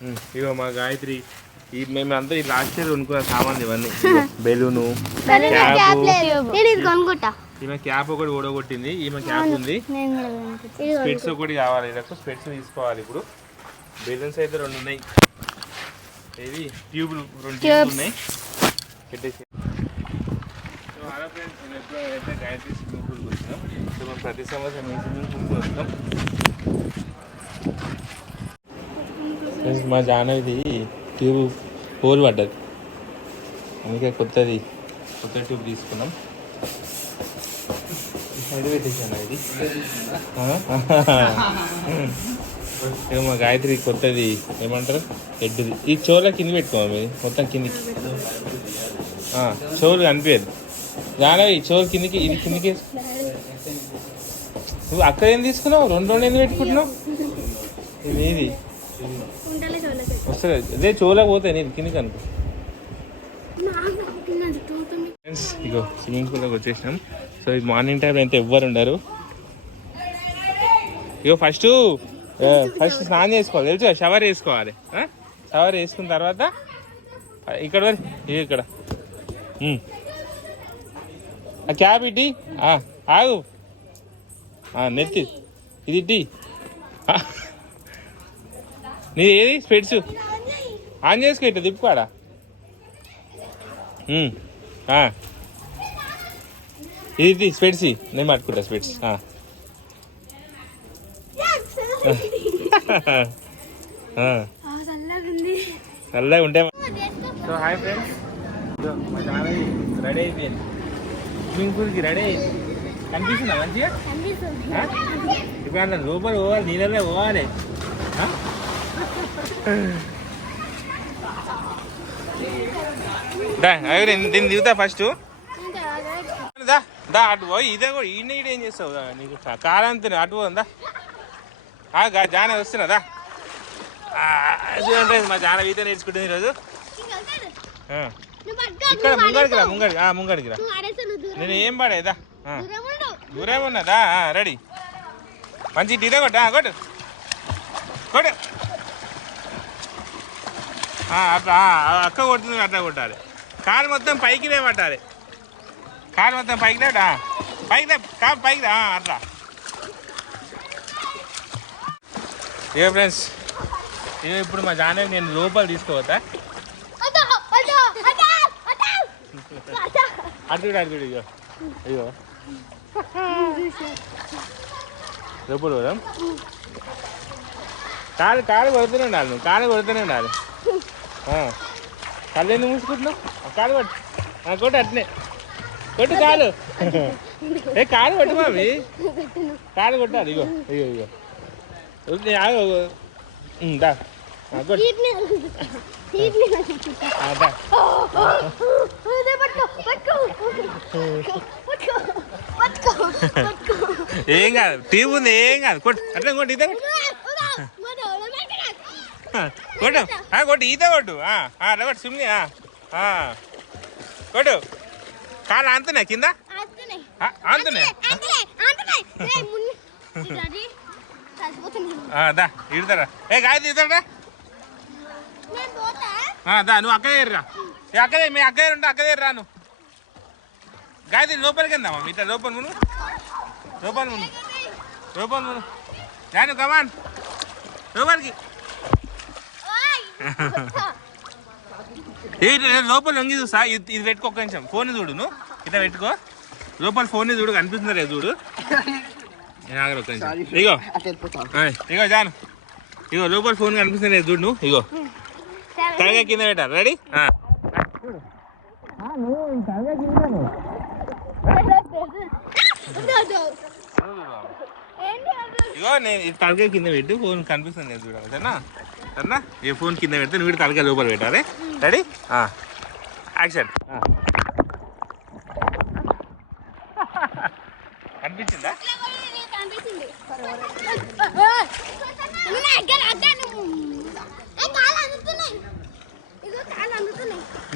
ఇగో మా గాయత్రి మేమంతా ఈ లాస్ట్ ఇయర్ కొనుక్కున్న సామాన్లు ఇవన్నీ బెలూను ఈమె క్యాప్ ఒకటి ఓడగొట్టింది, ఈమె క్యాప్ ఉంది, స్పెట్స్ ఒకటి కావాలి, స్పెట్స్ తీసుకోవాలి. ఇప్పుడు బెలూన్స్ అయితే 2 ఉన్నాయి, ఇది ట్యూబ్లు 2 ట్యూబ్లు ఉన్నాయి పెట్టేసి. హలో ఫ్రెండ్స్, నేను ఎప్పుడైతే గాయత్రి స్విమ్మింగ్ పూల్కి వచ్చినాం. సో మేము ప్రతి సంవత్సరం ఈ స్విమ్మింగ్ పూల్కి వస్తాం. మా జానవిది ట్యూబ్ హోల్ పడ్డది, అందుకే కొత్త ట్యూబ్ తీసుకున్నాం. సైడ్ పెట్టేసాను ఇది. మా గాయత్రి కొత్తది ఏమంటారు హెడ్ది, ఈ చెవుల కింద పెట్టుకోమా మీరు మొత్తం కిందికి, చెవులు కనిపించదు. జానవి చెవులు కిందికి, ఇది కిందికి. నువ్వు అక్కడ ఏం తీసుకున్నావు? 2 ఎందుకు పెట్టుకుంటున్నావు? ఇది వస్తుంది అదే చెవులకు పోతాయి, నేను కిందికి అనుకో. ఫ్రెండ్స్ ఇగో స్విమ్మింగ్ పూల్లోకి వచ్చేసినాం. సో ఇది మార్నింగ్ టైం అయితే ఎవ్వరు ఉండరు. ఇగో ఫస్ట్ స్నానం చేసుకోవాలి, తెలుసు, షవర్ వేసుకోవాలి. షవర్ వేసుకున్న తర్వాత ఇక్కడ ఇక్కడ ఆ క్యాబ్ ఇట్టి ఆగు, నెత్తి ఇది ఇట్టి. నీ ఏది స్పెట్స్ ఆన్ చేసుకో, ఇట్లా తిప్పుకోడా. ఇది స్పెట్స్ నేను పట్టుకుంటా స్పెట్స్. చల్లగా ఉంటే. సో హాయ్ ఫ్రెండ్స్, మా నాన్న రెడీ అయిపోయింది, స్విమ్మింగ్ పూల్కి రెడీ అయింది. కనిపిస్తుందా మంచిగా? ఇప్పుడు అన్న లోపల పోవాలి, నీళ్ళలో పోవాలి. దీన్ని దిగుతా ఫస్ట్. దా అటు పోయి, ఇదే కూడా ఈయన ఏం చేస్తావు? నీకు కాలంతో అటు పోదా. జాన వస్తున్నదా? మా జాన ఈత నేర్చుకుంటుంది ఈరోజు. ఇక్కడ ముంగడికి రా. నేను ఏం పడేదా, దూరం ఉన్నదా? రెడీ, మంచి ఇదే కొట్టు కొట్టు. అక్క కొడుతుంది, అట్లా కొట్టాలి. కాలు మొత్తం పైకి పట్టాలి, కాలు మొత్తం పైకి పైకి అట్లా. ఇక ఫ్రెండ్స్, ఇక ఇప్పుడు మా జానవి నేను లోపల తీసుకోవద్దా? అటు ఇగో అయ్యో లోపల పోదాం. కాలు కొడుతూనే ఉండాలి, నువ్వు కాలు కొడుతూనే ఉండాలి. కళ్ళు ఎందుకు మూసుకుంటున్నావు? కాలు కొట్టు అట్నే కొట్టు, కాలు కాలు కొట్టు మామి, కాలు కొట్టాలి. ఇగో ఇగో దా కొట్టు. ఏం కాదు, టీవీ ఉంది, ఏం కాదు. కొట్టు అట్లా కొట్టు, ఈత కొట్టు కొట్టు, ఈత కొట్టు. కొట్టు సుమ్ని కొట్టు. కాలు ఆంతున్నాయి కింద, ఆంతున్నాయి. దా ఇడతారా? గాయత్రి ఇడతాడా? దా నువ్వు అక్క దగ్గర రా. అక్కదే మీ అక్క దగ్గర ఉంటే అక్క దగ్గర రాను. గాయత్రి లోపలికి వెళ్దామా? ఇట్లా లోపల మును జాను కమాన్ లోపలికి. లోపల వంగి చూసా, ఇది పెట్టుకో, ఒక్క నిమిషం ఫోన్ చూడు, నువ్వు ఇట్లా పెట్టుకో, లోపల ఫోన్ చూడు, కనిపిస్తుందా లేదు చూడు. ఒక్క నిమిషం. ఇగో జాను, ఇగో లోపల ఫోన్ కనిపిస్తుంది లేదు చూడు, నువ్వు ఇగో తలగా కింద పెట్టారు. రెడీ? ఇగో నేను తలకాయ కింద పెట్టి ఫోన్ కనిపిస్తుంది లేదు చూడాలి, సరేనా? సరేనా? ఏ ఫోన్ కింద పెడితే నువ్వు తలకాయ లోపల పెట్టాలి. రెడీ? యాక్షన్. కనిపించిందా?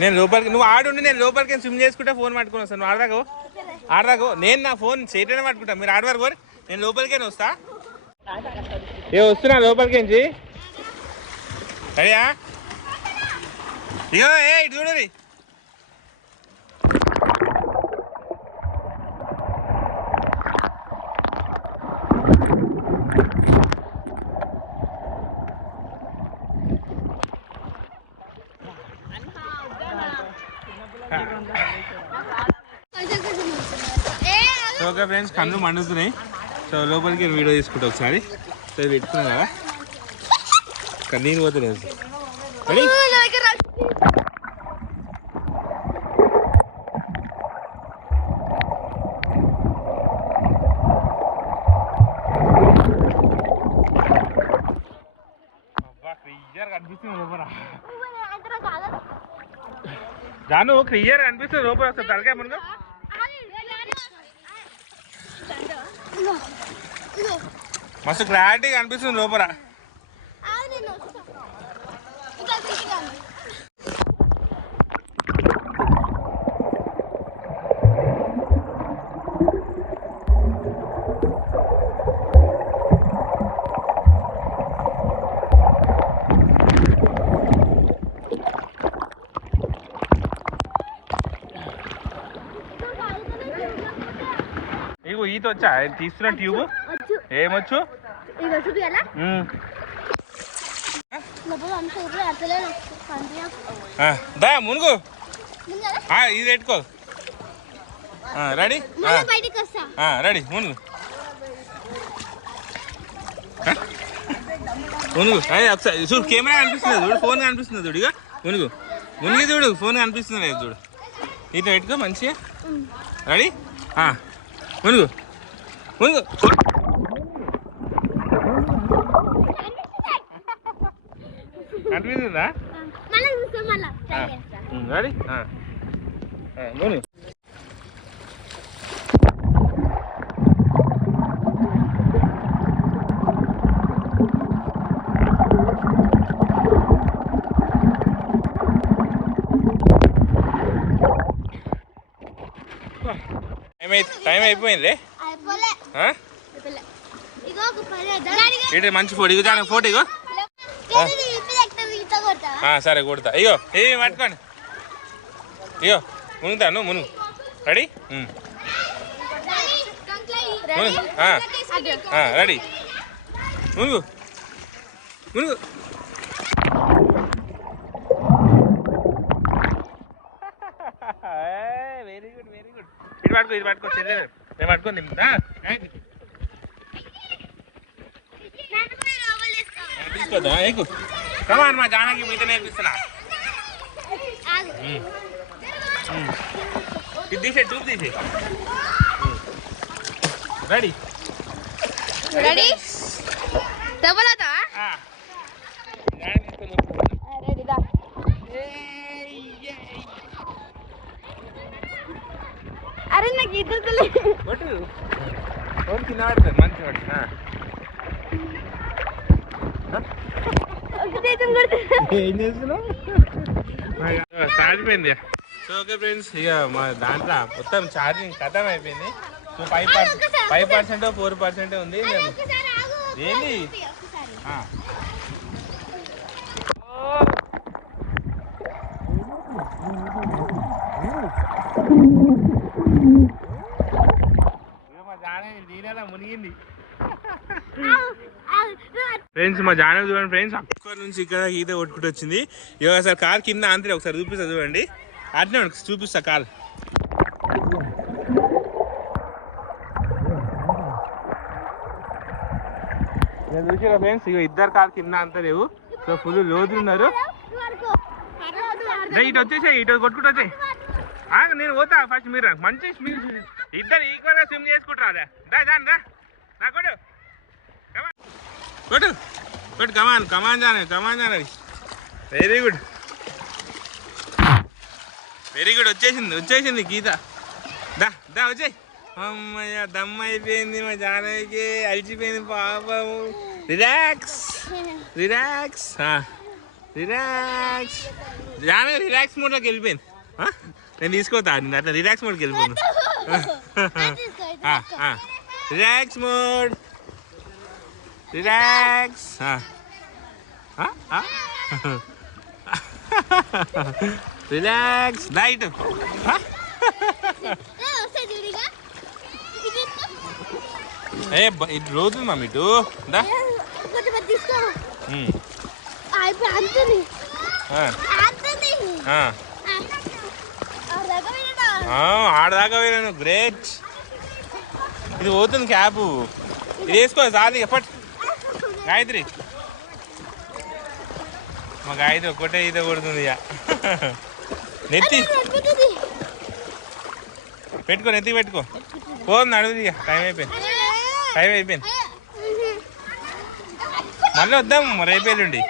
నేను లోపలికి, నువ్వు ఆడుండి, నేను లోపలికి స్విమ్ చేసుకుంటే ఫోన్ పట్టుకుని వస్తాను. నువ్వు ఆడదాకో నేను నా ఫోన్ చేయటనే పట్టుకుంటా. మీరు ఆడవారు కోరి, నేను లోపలికే వస్తా. వస్తున్నా లోపలికి. రెడీయా? ఇగో ఏ ఇటు చూడరి. ఓకే ఫ్రెండ్స్, కళ్ళు మండుతున్నాయి. సో లోపలికి వీడియో తీసుకుంటా ఒకసారి. సో పెట్టుకున్నాం కదా, కన్నీళ్ళు పోతలేదు. రెడీ? క్లియర్ కనిపిస్తుంది లోపల. జాను క్లియర్ కనిపిస్తుంది లోపల. ఒకసారి తలకాయ మునుగు. మస్తు క్లారిటీ కనిపిస్తుంది లోపల. ఇగో ఈత వచ్చా తీస్తున్న ట్యూబ్? ఏమొచ్చు? దా మునుగు. ఇది పెట్టుకో. రెడీ? రెడీ మునుగు. మునుగు ఒకసారి చూడు, కెమెరా కనిపిస్తుంది చూడు, ఫోన్ కనిపిస్తుంది చూడు. ఇక మునుగు మునిగి చూడు, ఫోన్ కనిపిస్తుంది లేదు చూడు. ఇది పెట్టుకో మంచిగా. రెడీ? మునుగు మునుగు. కనిపిస్తుందా? రెడీ? మునుగు. టైం అయిపోయింది. ఇటు మంచి ఫోటో. ఇగో చాలా ఫోటో. ఇగో సరే కొడతా. ఇగో ఏ పట్టుకోండి. ఇగో మునుగుతా నువ్వు, మునుగు. రెడీ? రెడీ? మునుగు మునుగు. Very good, very good. ఇది పట్టుకో, ఇది పట్టుకో. చెల్లె నేను పట్టుకోండి. తీసుకోద్దా? ఎక్కు. కమాన్, మా జానకి మీతో నేర్పిస్తున్నా. ఇది తీసే, ట్యూబ్ తీసే. రెడీ? రెడీ? దవ్వలాతా? రెడీదా? అరే నాకు ఇద్దరు కొట్టు. ఫోన్ కింద పడుతుంది. మంచి పడుతుంది. ఏం చేస్తున్నావు? సాగిపోయింది. సో ఓకే ఫ్రెండ్స్, ఇక మా దాంట్లో మొత్తం ఛార్జింగ్ ఖతం అయిపోయింది. సో 5% 4% ఉంది. మేము ఏంటి మా జానే దీనిలా మునిగింది. ఫ్రెండ్స్ మా జానకి చూడండి ఫ్రెండ్స్, అక్కడ నుంచి ఇక్కడ ఈత కొట్టుకుంటూ వచ్చింది. ఇక ఒకసారి కార్ కింద అంతే ఒకసారి చూపిస్తా చూడండి. అట్నే చూపిస్తా కార్. చూసారా ఫ్రెండ్స్, ఇక ఇద్దరు కార్ కింద అంతా లేవు. సో ఫుల్ లోతులు ఉన్నారు. ఇటు వచ్చేసాయి, ఇటు కొట్టుకుంటూ వచ్చాయి. నేను పోతా ఫస్ట్. మీరు మంచి ఇద్దరు ఈక్వల్గా స్విమ్ చేసుకుంటారా? నా కొట్టు కొట్టు కొట్టు. Come on come on Jahnavi, come on Jahnavi. Very good, very good. వచ్చేసింది గీత. దా వచ్చేయి. అమ్మయ్య దమ్ అయిపోయింది. మా జానవికి అలిచిపోయింది పాపము. Relax relax relax. Jahnavi relax మోడ్లోకి వెళ్ళిపోయింది. నేను తీసుకోతా అట్లా రిలాక్స్ మోడ్కి వెళ్ళిపోయింది. Relax mode, relax. Relax night. ఏ ఇటు రోజు మమ్మీ ఇటు దా. ఆడదాకా పోయినాను. గ్రేట్. ఇది పోతుంది క్యాబ్. ఇది వేసుకో చాలు ఎప్పటి. గాయత్రి మా గాయత్రి ఒక్కటే ఈత కొడుతుంది ఇక. నెత్తి పెట్టుకో, నెత్తికి పెట్టుకో. పోతుంది అడుగుది ఇక. టైం అయిపోయింది. మళ్ళీ వద్దాం రేపు ఎల్లుండి.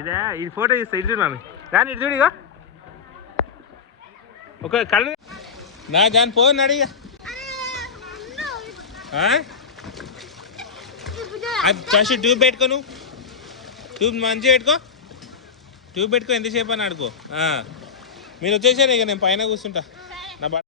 ఇదే ఇది ఫోటో తీస్తా. ఇటు చూడు మమ్మీ. దాని ఇటు చూడు ఇక. ఒక కళ్ళు నా దాని పోను అడిగా. ఫస్ట్ ట్యూబ్ పెట్టుకో. నువ్వు ట్యూబ్ మంచిగా పెట్టుకో. ట్యూబ్ పెట్టుకో. ఎంతసేపు అని ఆడుకో. మీరు వచ్చేసారు ఇక. నేను పైన కూర్చుంటా. నా